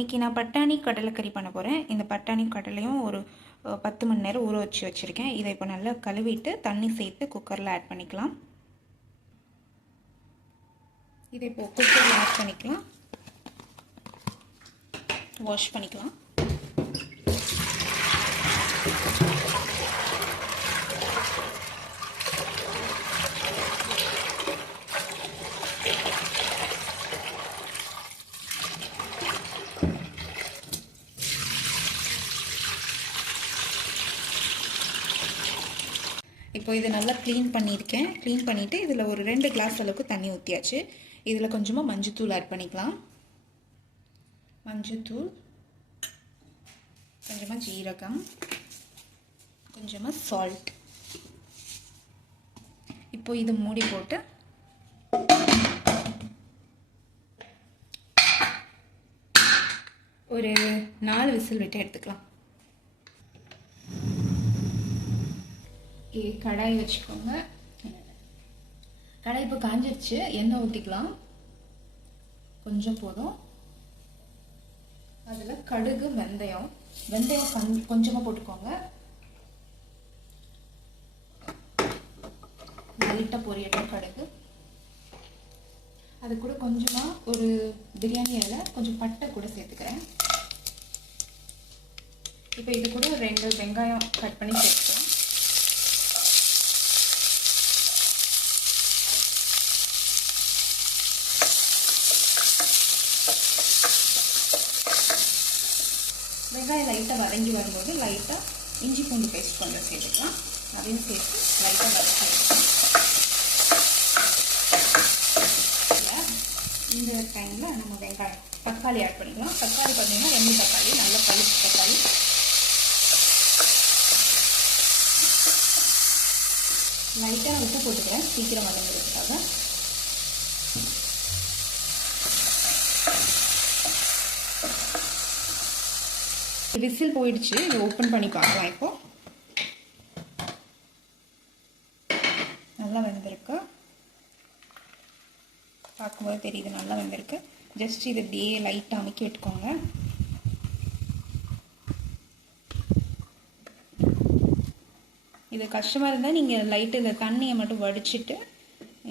இன்றைக்கி நான் பட்டாணி கடலைக்கறி பண்ண போகிறேன் இந்த பட்டாணி கடலையும் ஒரு பத்து மணி நேரம் ஊற வச்சு வச்சுருக்கேன். இதை இப்போ நல்லா கழுவிட்டு தண்ணி சேர்த்து குக்கரில் ஆட் பண்ணிக்கலாம். இதை இப்போ குக்கரில் ஆட் பண்ணிக்கலாம். வாஷ் பண்ணிக்கலாம். இப்போ இது நல்லா க்ளீன் பண்ணியிருக்கேன். க்ளீன் பண்ணிவிட்டு இதில் ஒரு ரெண்டு கிளாஸ் அளவுக்கு தண்ணி ஊற்றியாச்சு இதில் கொஞ்சமாக மஞ்சத்தூள் ஆட் பண்ணிக்கலாம். மஞ்சத்தூள் கொஞ்சமாக ஜீரகம் கொஞ்சமாக சால்ட் இப்போ இது மூடி போட்டு ஒரு நாலு விசில் விட்டு எடுத்துக்கலாம். கடாய் வச்சுக்கோங்க. கடாய் இப்போ காஞ்சிருச்சு. எண்ணெய் ஊற்றிக்கலாம் கொஞ்சம் போதும். அதில் கடுகு வெந்தயம். வெந்தயம் கண் கொஞ்சமாக போட்டுக்கோங்க. லைட்டாக பொரியட்டும் கடுகு. அது கூட கொஞ்சமாக ஒரு பிரியாணி இலை கொஞ்சம் பட்டை கூட சேர்த்துக்கிறேன். இப்போ இது கூட ரெண்டு வெங்காயம் கட் பண்ணி சேர்த்துக்கிறேன். வெங்காயம் லைட்டாக வதங்கி வரும்போது லைட்டாக இஞ்சி பூண்டு பேஸ்ட் கொஞ்சம் சேர்த்துக்கலாம். அதையும் சேர்த்து லைட்டாக வதக்கி எடுக்கலாம் இந்த டைமில் நம்ம வெங்காயம் தக்காளி ஆட் பண்ணிக்கலாம். தக்காளி பார்த்தீங்கன்னா ரெண்டு தக்காளி நல்ல பழுப்பு தக்காளி. லைட்டாக நான் உப்பு போட்டுக்கிறேன். சீக்கிரம் வதங்குறதுக்காக. விசில் போயிடுச்சு. இதை ஓப்பன் பண்ணி பார்க்கலாம் இப்போ. நல்லா வெந்திருக்கு. பார்க்கும்போது தெரியுது நல்லா வெந்திருக்கு. ஜஸ்ட் இது இப்படியே லைட்டாக அமுக்கி விட்டுக்கோங்க இது கஷ்டமாக இருந்தால் நீங்கள் லைட்டு இந்த தண்ணியை மட்டும் வடிச்சிட்டு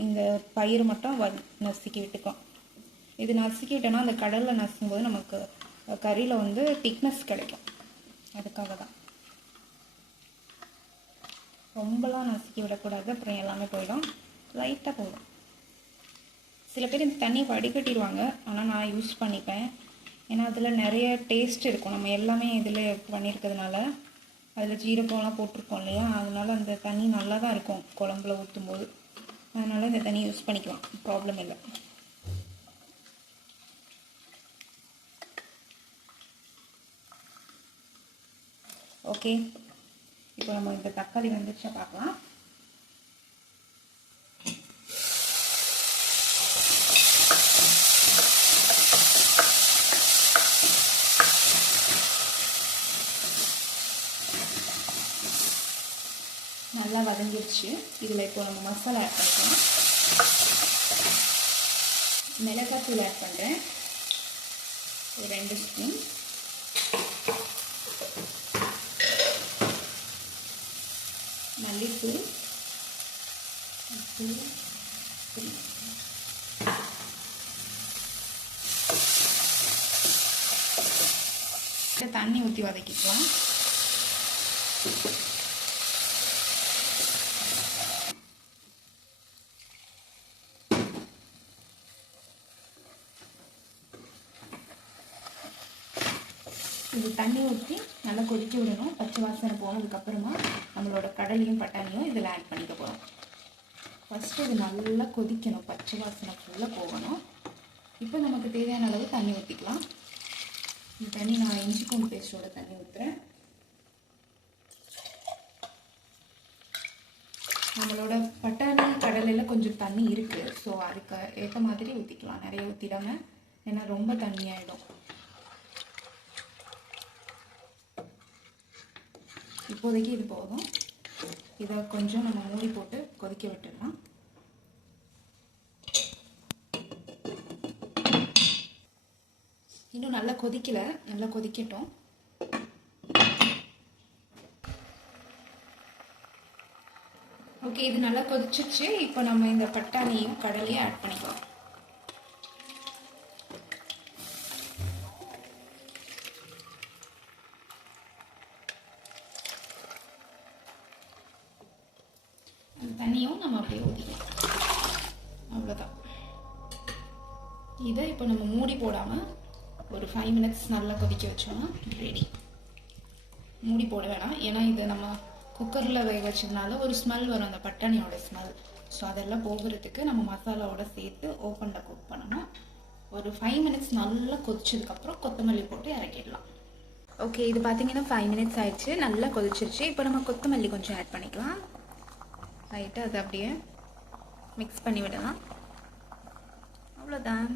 இந்த பயிர் மட்டும் வ நசுக்கி விட்டுக்கோம் இது நசுக்கி விட்டோன்னா அந்த கடலில் நசுக்கும் போது நமக்கு கறியில் வந்து திக்னஸ் கிடைக்கும். அதுக்காக தான் ரொம்பலாம் நசுக்கி விடக்கூடாது. அப்புறம் எல்லாமே போயிடும். லைட்டாக போயிடும் சில பேர் இந்த தண்ணியை வடிகட்டிடுவாங்க ஆனால் நான் யூஸ் பண்ணிப்பேன். ஏன்னா அதில் நிறைய டேஸ்ட் இருக்கும். நம்ம எல்லாமே இதில் பண்ணியிருக்கிறதுனால அதில் ஜீரகம்லாம் போட்டிருக்கோம் இல்லையா? அதனால அந்த தண்ணி நல்லா தான் இருக்கும். குழம்புல ஊற்றும் போது அதனால் இந்த தண்ணி யூஸ் பண்ணிக்கலாம். ப்ராப்ளம் இல்லை. ஓகே இப்போ நம்ம இந்த தக்காளி வந்துருச்சா பார்க்கலாம். நல்லா வதங்கிடுச்சு இதில் இப்போ நம்ம மசாலா ஆட் மிளகாய் மிளகாத்தூள் ஆட் பண்ணுறேன் ஒரு ரெண்டு ஸ்பூன். இதை தண்ணி ஊற்றி வதக்கிக்கலாம். இது தண்ணி ஊற்றி நல்லா கொதிக்க விடணும். பச்சை வாசனை போனதுக்கப்புறமா நம்மளோட கடலையும் பட்டாணியும் இதில் ஆட் பண்ணிக்க போகிறோம் ஃபஸ்ட்டு இது நல்லா கொதிக்கணும் பச்சை வாசனை ஃபுல்லாக போகணும். இப்போ நமக்கு தேவையான அளவு தண்ணி ஊற்றிக்கலாம் இந்த தண்ணி நான் இஞ்சி பூண்டு பேஸ்ட்டோட தண்ணி ஊற்றுறேன் நம்மளோட பட்டாணி கடலையில் கொஞ்சம் தண்ணி இருக்குது ஸோ அதுக்கு ஏற்ற மாதிரி ஊற்றிக்கலாம் நிறைய ஊற்றிடாம ஏன்னா ரொம்ப தண்ணியாயிடும் இப்போதைக்கு இது போதும். இதை கொஞ்சம் நம்ம மூடி போட்டு கொதிக்க விட்டுடலாம். இன்னும் நல்லா கொதிக்கல நல்லா கொதிக்கட்டும். ஓகே இது நல்லா கொதிச்சிச்சு இப்போ நம்ம இந்த பட்டாணியும் கடலையும் ஆட் பண்ணிக்கலாம். அந்த தண்ணியும் நம்ம அப்படியே ஊற்றிக்கலாம் அவ்வளோதான் இதை இப்போ நம்ம மூடி போடாமல் ஒரு ஃபைவ் மினிட்ஸ் நல்லா கொதிக்க வச்சோம்னா ரெடி மூடி போட வேணாம். ஏன்னா இது நம்ம குக்கரில் வேக வச்சதுனால ஒரு ஸ்மெல் வரும் அந்த பட்டாணியோட ஸ்மெல் ஸோ அதெல்லாம் போகிறதுக்கு நம்ம மசாலாவோட சேர்த்து ஓப்பனில் குக் பண்ணணும். ஒரு ஃபைவ் மினிட்ஸ் நல்லா கொதிச்சதுக்கப்புறம் கொத்தமல்லி போட்டு இறக்கிடலாம். ஓகே இது பார்த்தீங்கன்னா ஃபைவ் மினிட்ஸ் ஆயிடுச்சு. நல்லா கொதிச்சிருச்சு. இப்போ நம்ம கொத்தமல்லி கொஞ்சம் ஆட் பண்ணிக்கலாம். லைட்டாக அதை அப்படியே மிக்ஸ் பண்ணி விடலாம். அவ்வளோதான்